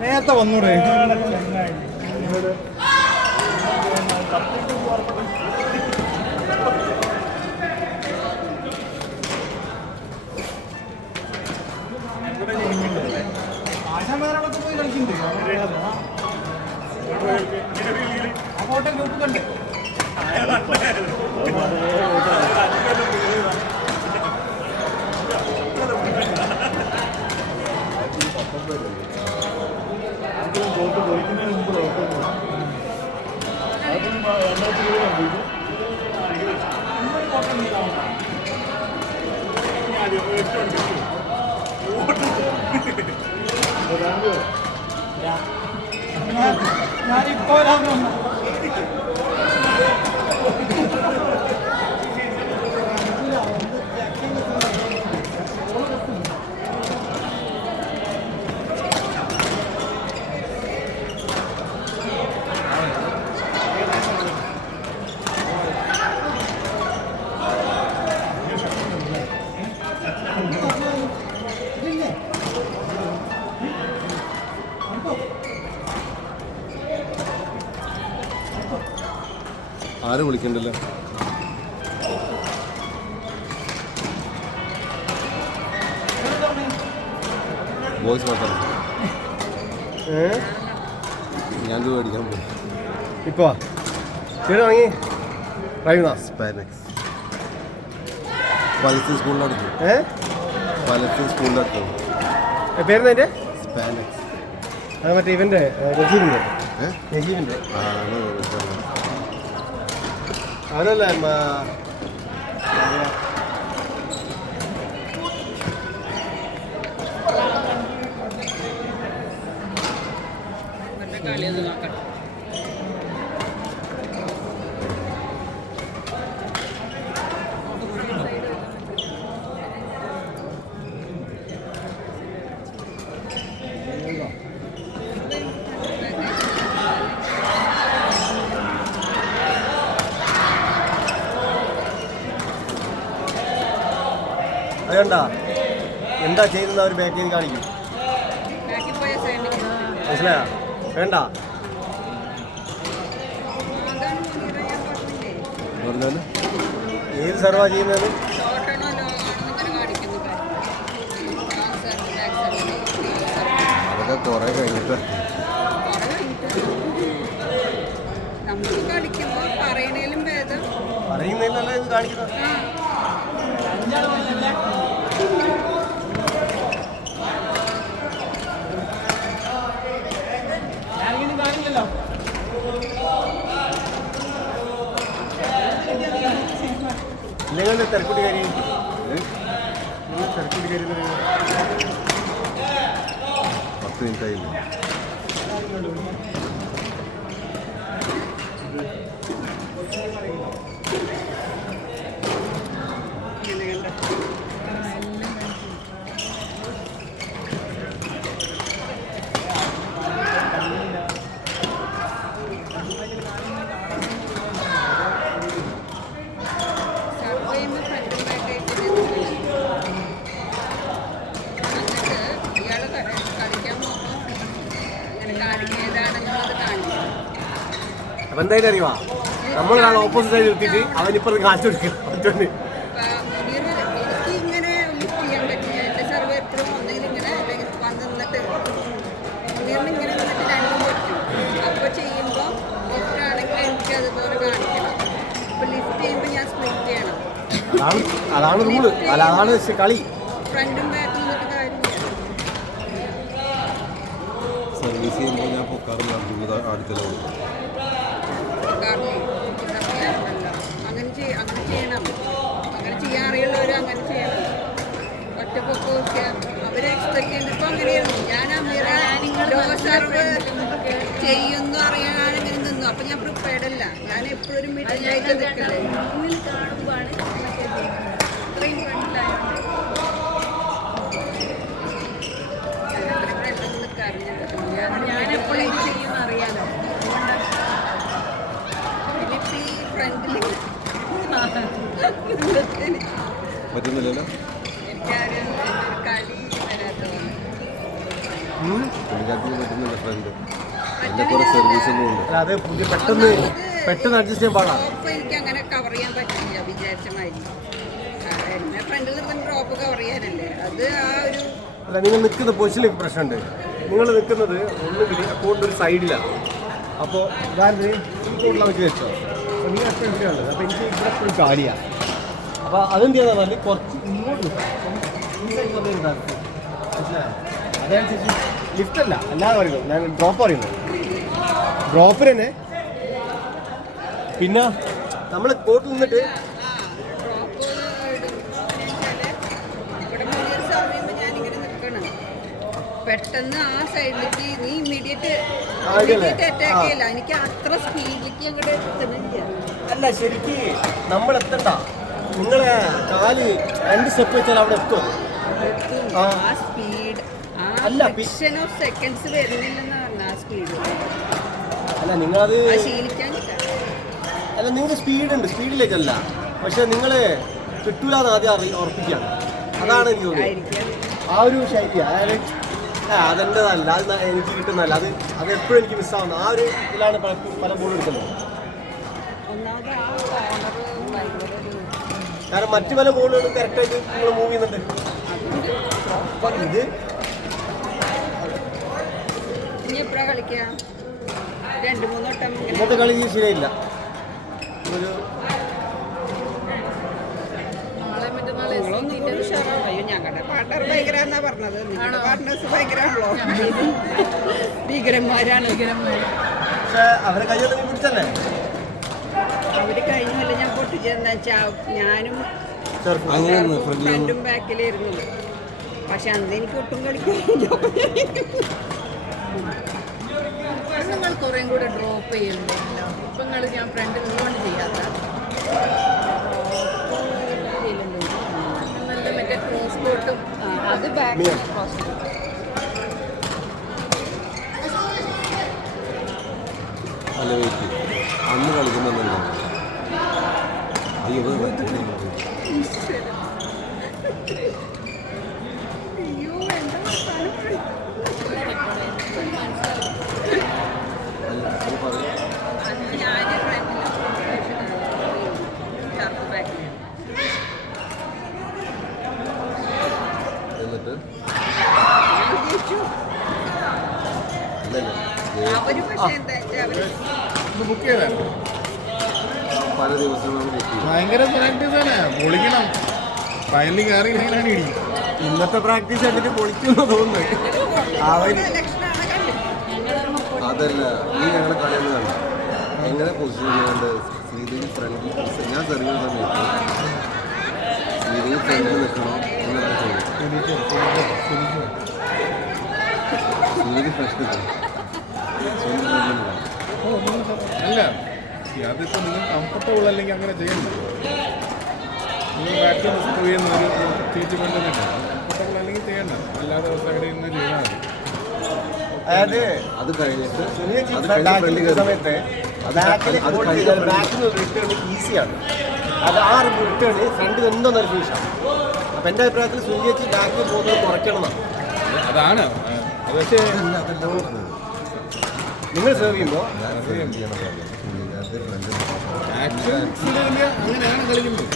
നേരത്തെ വന്നൂടെ ആശാന്മാരോടൊക്കെ പോയി കളിക്കുന്നുണ്ട് ആ ഫോട്ടോ ഗ്രൂപ്പിലുണ്ട് ഞാനിപ്പോ ആരും വിളിക്കണ്ടല്ലോ. വോയിസ് മാത്രം ഞാൻ മേടിക്കാൻ പോയി. ഇപ്പൊ വാങ്ങി സ്പാനക്സ് പലസ്തീൻ സ്കൂളിനടുത്ത് പലസ്തീൻ സ്കൂളിനടുത്ത് പേരുന്നതിന്റെ സ്പാനക്സ്. അത് മറ്റേ ഇവന്റെ നജീബിന്റെ അവനല്ലേ അതുകൊണ്ടാ എന്താ ചെയ്യുന്നത് അവർ ബാക്ക് ചെയ്ത് കാണിക്കും. മനസ്സിലായോ? വേണ്ട. പറഞ്ഞാൽ ഏത് സർവാ ചെയ്യുന്നത്? അതൊക്കെ കുറേ കഴിഞ്ഞിട്ട് നമുക്ക് കളിക്കുമ്പോൾ പറയണേലും ഭേദം പറയുന്നതിനല്ല ഇത് കാണിക്കുന്നത്. നിങ്ങളുടെ തിരക്കൂട്ടി കയറി തിരക്കൂട്ടി കയറി 10 മിനിറ്റ് ആയില്ല. അപ്പൊ എന്തായാലും അറിയുവാ, നമ്മളൊരാൾ ഓപ്പോസിറ്റ് സൈഡ് നിർത്തിയിട്ട് അവനിപ്പുറത്ത് കാറ്റ് കൊടുക്കുക. എനിക്ക് ഇങ്ങനെ ലിഫ്റ്റ് ചെയ്യാൻ പറ്റില്ല. എൻ്റെ സർവേ എപ്പോഴും ഒന്നെങ്കിലും ഇങ്ങനെ അല്ലെങ്കിൽ വന്നിട്ട് ഇങ്ങനെ നിന്നിട്ട് രണ്ടും പറ്റും. അപ്പോൾ ചെയ്യുമ്പോൾ ലിഫ്റ്റ് ആണെങ്കിൽ എനിക്ക് അതുപോലെ കാണിക്കണം. അപ്പോൾ ലിഫ്റ്റ് ചെയ്യുമ്പോൾ ഞാൻ സ്പ്ലിറ്റ് ചെയ്യണം. അതാണ് റൂള്. അല്ല, അതാണ് കളി. ഫ്രണ്ടും ബാക്കും നിന്നിട്ട് കാര്യമില്ല. സർവീസ് ചെയ്യുമ്പോൾ ഞാൻ പൊക്കാറില്ല. അടുത്തല്ലോ അങ്ങനെ ചെയ്യണം. അങ്ങനെ ചെയ്യാൻ അറിയുള്ളവർ അങ്ങനെ ചെയ്യണം. ഒറ്റപ്പൊക്കെ അവരെ എക്സ്പെക്ട് ചെയ്യുന്നത് ഇപ്പം അങ്ങനെയായിരുന്നു. ഞാൻ അമീറ ലോ സർവ് ചെയ്യുന്നു അറിയാനിങ്ങനെ നിന്നു. അപ്പം ഞാൻ പ്രിപ്പയർഡ് അല്ല. ഞാൻ എപ്പോഴും ഒരു മിഡിലായിട്ട് നിൽക്കല്ലേ. ഞാൻ എപ്പോഴും ചെയ്യുന്ന അറിയാലോ. പറ്റുന്നില്ലല്ലോ. പറ്റുന്നില്ല ഫ്രണ്ട്. എന്നെ കുറെ സർവീസ് ഒന്നും ഉണ്ട്. അത് പുതിയ പെട്ടെന്ന് അഡ്ജസ്റ്റ് ചെയ്യാൻ പാടാ. എനിക്ക് അങ്ങനെ കവർ ചെയ്യാൻ പറ്റില്ല വിചാരിച്ച മാതിരി. എന്നെ ഫ്രണ്ടിൽ നിർത്തുന്ന ഡ്രോപ്പ് കവർ ചെയ്യാനല്ലേ അത്. ആ ഒരു അല്ല, നിങ്ങൾ നിൽക്കുന്ന പൊസിഷനിൽ പ്രശ്നമുണ്ട്. നിങ്ങൾ നിൽക്കുന്നത് ഒന്നുകിൽ അക്കൗണ്ട് ഒരു സൈഡിലാണ്. അപ്പോൾ ഉദാഹരണത്തിന് ഈ കോട്ടിലാണ് വെച്ച് വെച്ചോ. അപ്പോൾ നിങ്ങൾ എപ്പോഴും ഇവിടെയുള്ളത്. അപ്പോൾ എനിക്ക് ഇവിടെ എപ്പോഴും കാലിയാണ്. അപ്പോൾ അതെന്ത് ചെയ്യാന്ന് പറഞ്ഞാൽ കുറച്ച് ഇങ്ങോട്ട് നിൽക്കാം. ഈ സൈഡ് മനസ്സിലായോ? അതനുസരിച്ച് ലിഫ്റ്റല്ല, അല്ലാതെ പറയുന്നത്. ഞാൻ ഡ്രോപ്പ് പറയുന്നത്. ഡ്രോപ്പിന് തന്നെ പിന്നെ നമ്മൾ കോട്ടിൽ നിന്നിട്ട് പെട്ടെന്ന് ആ സൈഡിലേക്ക് നീ ഇമ്മീഡിയറ്റ് അറ്റാക്ക് ചെയ്യില്ല. എനിക്ക് അത്ര സ്പീഡിലേക്ക് അങ്ങോട്ട് എത്തുന്നില്ല. അല്ല, ശരിക്ക് നമ്മൾ എത്തണ്ട. നിങ്ങളെ കാല് 2 സ്റ്റെപ്പ് വെച്ചാൽ അവിടെ എത്തും. ആ സ്പീഡ് അല്ല, ഫ്രിക്ഷൻ ഓഫ് സെക്കൻഡ്സ് വരുന്നില്ലെന്ന് പറഞ്ഞ ആ സ്പീഡ്. അല്ല, നിങ്ങളത് ശീലിക്കാൻ അല്ല, നിങ്ങൾക്ക് സ്പീഡുണ്ട്, സ്പീഡിലേക്കല്ല. പക്ഷെ നിങ്ങൾ കിട്ടൂലെന്ന് ആദ്യം ഉറപ്പിക്കുകയാണ്. അതാണ് എനിക്ക് തോന്നുന്നത്. ആ ഒരു ശൈലി, അതായത് അതെൻ്റെതല്ല, അത് എനിക്ക് കിട്ടുന്നതല്ല. അത് എപ്പോഴും എനിക്ക് മിസ്സാവുന്നത്. ആ ഒരു ഇതിലാണ് പല ബോളും എടുക്കുന്നത്. കാരണം മറ്റു പല ബോളുകളും കറക്റ്റായിട്ട് നിങ്ങൾ മൂവ് ചെയ്യുന്നുണ്ട്. ഇത് കളിക്കാം 2-3 വട്ടം. ഇന്നത്തെ കളി ശരിയായില്ല. ഒരു ഞങ്ങളുടെ പാർട്ണർ ഭയങ്കര എന്നാ പറഞ്ഞത്. നിങ്ങളുടെ പാർട്ട്നേഴ്സ് ഭയങ്കരമാണല്ലോ. ഭീകരന്മാരാണ്. പക്ഷെ അവരെ കയ്യൊന്നും നീ പിടിച്ചല്ലേ? അവര് കഴിഞ്ഞല്ല ഞാൻ പൊട്ടിച്ചെന്ന് വെച്ചാൽ ഞാനും ഫ്രണ്ടും ബാക്കിലായിരുന്നു. പക്ഷെ അന്ന് എനിക്ക് ഒട്ടും കളിക്കില്ല. നിങ്ങൾ കുറേ കൂടെ ഡ്രോപ്പ് ചെയ്യുന്നുണ്ടല്ലോ. ഇപ്പം നിങ്ങൾ ഞാൻ ഫ്രണ്ട് മുഴുവൻ ചെയ്യാത്ത നല്ല മറ്റേ ക്രോസ് കോട്ടും അത് ബാക്ക് ക്രോസ് അല്ല, വെയിറ്റ് അന്ന് കളിക്കുന്നുണ്ടല്ലോ. അയ്യോ, അയ്യോ എന്താ അവര് പക്ഷെ എന്താ വെച്ചാൽ അവര് ബുക്ക് ചെയ്തായിരുന്നു. പല ദിവസവും നമ്മൾ ബുക്ക് ചെയ്യും. ഭയങ്കര പ്രാക്ടീസ് ആണ്, പൊളിക്കണം. ഫൈനലിൽ കയറി ഇങ്ങനെ ഇടിക്കും. ഇന്നത്തെ പ്രാക്ടീസ് കണ്ടിട്ട് പൊളിക്കുമെന്ന് തോന്നുന്നു. അവര് ലക്ഷണമാണ് കണ്ടത്. അതല്ല, ഈ ഞങ്ങളുടെ കളിയിൽ കണ്ട എങ്ങനെ പൊസിഷൻ ചെയ്യാണ്ട് ശ്രീദേവി ഫ്രണ്ടിൽ ഞാൻ ചെറിയ സമയത്ത് ശ്രീദേവി ഫ്രണ്ടിൽ നിൽക്കണോ എന്നൊക്കെ ചോദിച്ചു. ശ്രീദേവി ഫ്രഷ് നിൽക്കണം. അല്ല, അതിപ്പോൾ നിങ്ങൾ കംഫർട്ടബിൾ അല്ലെങ്കിൽ അങ്ങനെ ചെയ്യണ്ട. നിങ്ങൾ ബാക്കിൽ സ്ക്രൂ ചെയ്യുന്ന ഒരു ചേച്ചി കൊണ്ടുവന്നിട്ട് കംഫർട്ടബിൾ അല്ലെങ്കിൽ ചെയ്യണ്ട. അല്ലാതെ സൈഡിൽ നിന്ന് ചെയ്താൽ മതി. അതായത് അത് കഴിഞ്ഞിട്ട് സമയത്ത് ബാക്കിൽ റിട്ടേൺ ഈസിയാണ്. അത് ആ റിട്ടേൺ ഫ്രണ്ടിൽ എന്തോ നല്ല ഫിനിഷാണ്. അപ്പം എൻ്റെ അഭിപ്രായത്തിൽ സുനിയേച്ചി ബാക്കിൽ പോകുന്നത് കുറയ്ക്കണമെന്നാണ്. അതാണ് അത്. പക്ഷേ നിങ്ങൾ സെർവ് ചെയ്യുമ്പോൾ അങ്ങനെയാണ് കളിക്കുന്നത്.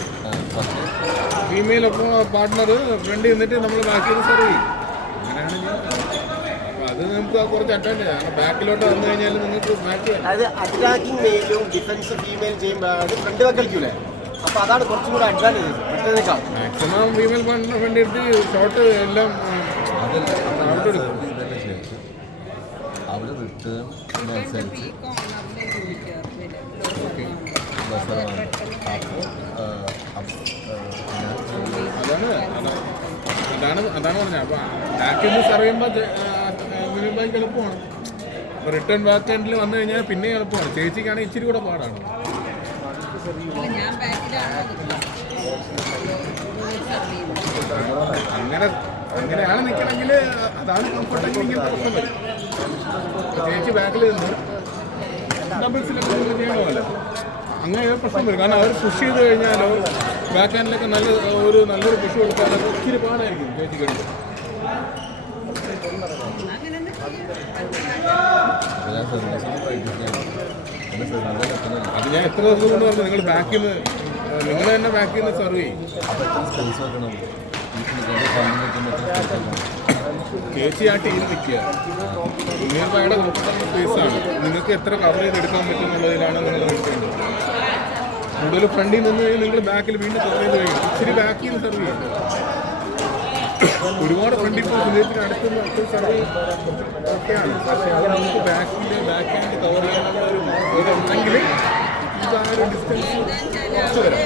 ഫീമെയിൽ ഒപ്പം പാർട്ട്ണർ ഫ്രണ്ട് നിന്നിട്ട് നമ്മൾ ബാക്കിൽ നിന്ന് സെർവ് ചെയ്യും. അങ്ങനെയാണ് അപ്പോൾ അത് നമുക്ക് കുറച്ച് അഡ്വാൻറ്റേജ് ആണ്. ബാക്കിലോട്ട് വന്നു കഴിഞ്ഞാൽ നിങ്ങൾക്ക് ബാക്ക് അതായത് അറ്റാക്കിംഗ് മെയിലും ഡിഫൻസ് ഫീമെയിൽ ചെയ്യുമ്പോൾ അത് ഫ്രണ്ട് ബാക്ക് കളിക്കൂലേ. അപ്പോൾ അതാണ് കുറച്ചും കൂടെ അഡ്വാൻറ്റേജ് മറ്റേതിനേക്കാൾ. മാക്സിമം ഫീമെയിൽ പാർട്ട്ണർ ഫ്രണ്ട് എടുത്ത് ഷോട്ട് എല്ലാം ഔട്ട് എടുക്കും. അവിടെ റിട്ടേൺ അനുസരിച്ച് ഈ കോർണറിൽ അതാണ് പറഞ്ഞത്. അപ്പോൾ ബാക്കിൽ നിന്ന് സെർവ് ചെയ്യുമ്പോൾ ഫീമെയിൽ ബാക്ക് എളുപ്പമാണ്. അപ്പോൾ റിട്ടേൺ ബാക്ക് എൻഡിൽ വന്നു കഴിഞ്ഞാൽ പിന്നെ എളുപ്പമാണ്. ചേച്ചിക്കാണെങ്കിൽ ഇച്ചിരി കൂടെ പാടാണ്. ഞാൻ ബാക്കിലാണ് അങ്ങനെയാണ് നിൽക്കണമെങ്കിൽ അതാണ് കംഫർട്ടെങ്കിൽ ഇങ്ങനത്തെ പ്രശ്നം വരും. ചേച്ചി ബാക്കിൽ നിന്ന് ഡബിൾസിലൊക്കെ നിങ്ങൾ ചെയ്യണമല്ലോ, അങ്ങനെ പ്രശ്നം വരും. കാരണം അവർ പുഷ് ചെയ്ത് കഴിഞ്ഞാലോ ബാക്ക് ഹാൻഡിലൊക്കെ നല്ലൊരു പുഷ് കൊടുത്താൽ അത് ഇച്ചിരി പാടായിരിക്കും ചേച്ചി കഴിഞ്ഞു. അത് ഞാൻ എത്ര ദിവസം കൊണ്ട് പറഞ്ഞു, നിങ്ങൾ ബാക്കിൽ നിന്ന് നിങ്ങൾ തന്നെ ബാക്കിൽ നിന്ന് സെർവ് ചെയ്യും. ചേച്ചി ആ ടീം നിൽക്കുക. നിയർബൈയുടെ സ്പേസാണ്. നിങ്ങൾക്ക് എത്ര കവർ ചെയ്ത് എടുക്കാൻ പറ്റും എന്നുള്ളതിലാണ് നിങ്ങൾ നിൽക്കേണ്ടത്. കൂടുതൽ ഫ്രണ്ടിൽ നിന്ന് കഴിഞ്ഞാൽ നിങ്ങൾ ബാക്കിൽ വീണ്ടും കവർ ചെയ്ത് കഴിയും. ഇച്ചിരി ബാക്കിൽ നിന്ന് സെർവ് ചെയ്യും. ഒരുപാട് ഫ്രണ്ടിൽ പോയി സുഖത്തിന് അടുത്ത് സെർവ് ഒക്കെയാണ്. പക്ഷേ അത് നമുക്ക് ബാക്ക് ഹാൻഡ് കവർ ചെയ്യാനുള്ള ഒരു ഉണ്ടെങ്കിൽ ഇത് ആ ഒരു ഡിസ്റ്റൻസ് കുറച്ച് വരാം.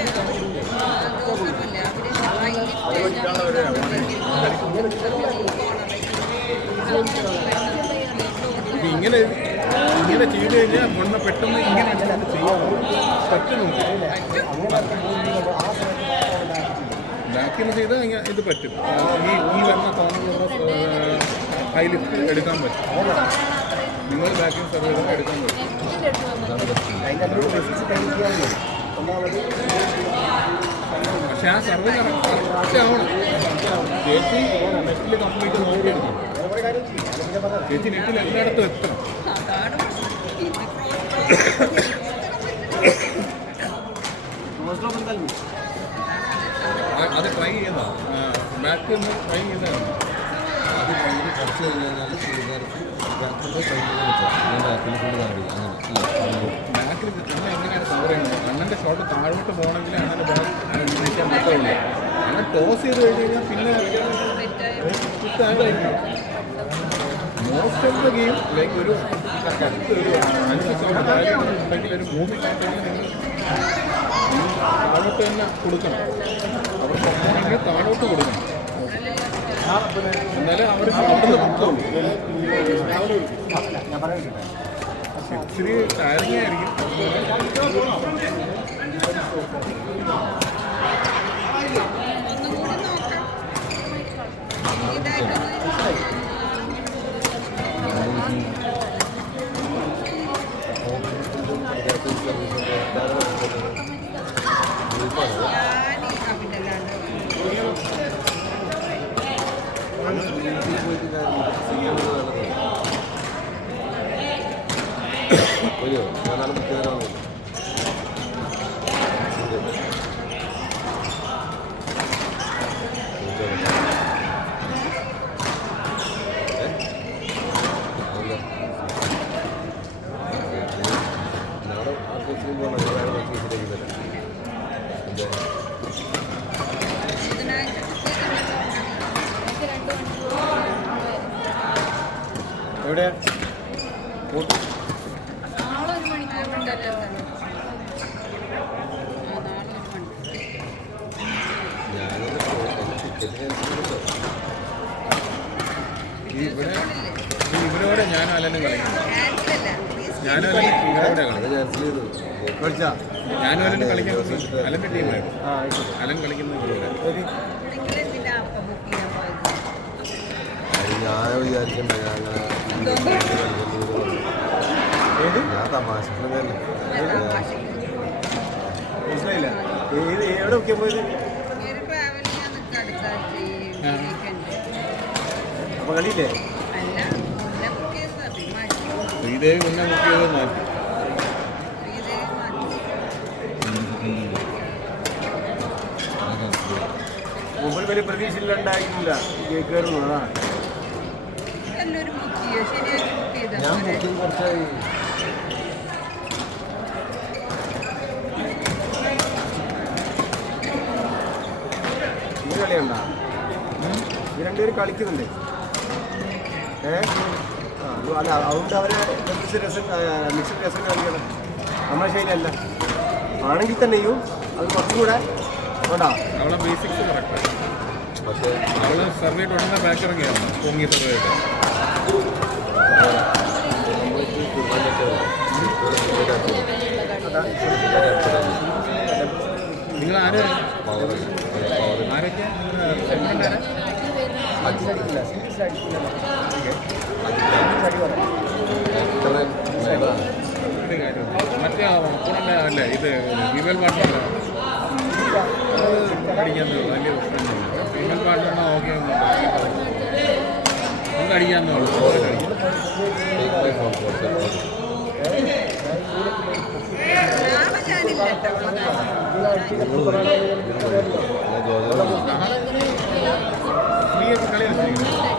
ഇപ്പം ഇങ്ങനെ ചെയ്ത് കഴിഞ്ഞാൽ മണ്ണ പെട്ടെന്ന് ഇങ്ങനെ ചെയ്യാൻ പറ്റുന്നു. ബാക്കിൽ നിന്ന് ചെയ്താൽ ഇത് പറ്റും. ഈ വരുന്ന കോർണർ ഹൈ ലിഫ്റ്റ് എടുക്കാൻ പറ്റും. നിങ്ങൾ ബാക്കിൽ സെർവ് ചെയ്താൽ എടുക്കാൻ പറ്റും. പക്ഷെ ആ സർവേ കറക്റ്റ് ആവണം. ചേച്ചി നെറ്റിൽ കംപ്ലീറ്റ് നോക്കിയെടുക്കണം. ചേച്ചി നെറ്റിൽ എല്ലായിടത്തും എത്തണം. അത് ട്രൈ ചെയ്താ ബാക്ക് ഒന്ന് ട്രൈ ചെയ്താണ്. അത് ഭയങ്കര കുറച്ച് കഴിഞ്ഞാൽ ശ്രീകാർക്ക് ബാക്കിൽ ഞാൻ ബാക്കിൽ കൊണ്ട് കാണിക്കും. അങ്ങനെ ബാക്കിൽ അണ്ണൻ എങ്ങനെയാണ് കവർ ചെയ്യുന്നത്? അണ്ണൻ്റെ ഷോട്ട് താഴോട്ട് പോകണമെങ്കിൽ അണ്ണൻ്റെ ബാക്ക് ഉപയോഗിക്കാൻ പറ്റുള്ളൂ. അണ്ണൻ ടോസ് ചെയ്ത് കഴിഞ്ഞ് കഴിഞ്ഞാൽ പിന്നെ most of the game like ഒരു 5 ഷോട്ട് ഉണ്ടെങ്കിൽ ഒരു 3 ഷോട്ടെങ്കിൽ നിങ്ങൾ താഴോട്ട് തന്നെ കൊടുക്കണം. അവർ പൊക്കണമെങ്കിൽ താഴോട്ട് കൊടുക്കണം. എന്നാലും അവർ അവിടെ പൊക്കോളൂ. ഇച്ചിരി ടയറിങ് ആയിരിക്കും. ഞാനാണ് മുഖ്യതരാണ്. എവിടെയാ കോട്ട്? നാളെ ഒരു മണിക്കൂർ ഉണ്ടല്ലോ നാളെ ഒരു മണി ഞാനൊരു ടിക്കറ്റ് ഇവരോടെ ഞാനും അലനും കളിക്കുന്നു. ക്യാൻസലല്ല ഞാനും അലനും ഇവരോടെ കളിക്കും. അത് ക്യാൻസൽ ചെയ്തു. കളിച്ചാ? ഞാനും അലനും കളിക്കാൻ അലൻ്റെ ടീമായിരുന്നു. ആ ആയിക്കോട്ടെ. അലൻ കളിക്കുന്നത് ഇവരോടെ. നിങ്ങൾ എന്തിനാ അപ്പം ബുക്ക് ചെയ്യാൻ പോയത്? അത് ഞാൻ വിചാരിക്കണ്ട ഞാൻ ഏത്? ഞാൻ തമാശക്ക് തന്നെ. മനസ്സിലായില്ല. എവിടെ ഒക്കെ പോയത്? ഒരു ട്രാവൽ ഞാൻ നിൽക്കാം അടുത്ത ആഴ്ച ഈ വീക്കെൻഡ്. അപ്പൊ കളിയില്ലേ? അല്ല മുന്നേ ബുക്ക് ചെയ്തത് മാറ്റി ശ്രീദേവി മുന്നേ ബുക്ക് ചെയ്ത് മാറ്റി. ഇതേ മാറ്റി മുമ്പിൽ വലിയ പ്രതീക്ഷയിലുണ്ടായിരുന്നില്ല കയറുന്നു. അതാ എല്ലാവരും ബുക്ക് ചെയ്യോ? ശനിയാഴ്ച ബുക്ക് ചെയ്താൽ ഞാൻ പോരെ? ബുക്കിംഗ് കുറച്ചായി. ഈ കളിയുണ്ടാ? ഈ രണ്ടുപേരും കളിക്കുന്നുണ്ട്. അല്ല അതുകൊണ്ട് അവരെ മിക്സ് രസം കളിക്കണം. നമ്മുടെ ശൈലിയല്ല. ആണെങ്കിൽ തന്നെയും അത് കുറച്ചും കൂടെ വേണ്ടാ. അവളെ ബേസിക്സ് കറക്റ്റാണ്. പക്ഷേ അവള് സർവേ ഉടനെ ബാക്ക് ഇറങ്ങിയാണ് പൊങ്ങി സർവേ ആയിട്ട്. നിങ്ങൾ ആര് ആരൊക്കെ മറ്റേ അപ്പുറൻ്റെ അല്ലേ ഇത് ഫീമെയിൽ പാർട്ട്ണർ അടിക്കാന്ന് വലിയ പ്രശ്നമൊന്നുമില്ല. ഫീമെയിൽ പാർട്ട്ണർ ഓക്കെ നമുക്ക് അടിക്കാന്നുള്ളൂ. നാളെ ഞാനില്ല കേട്ടോ. ഫ്രീ ഒക്കെ കളി കളിച്ചിരിക്കുന്നു.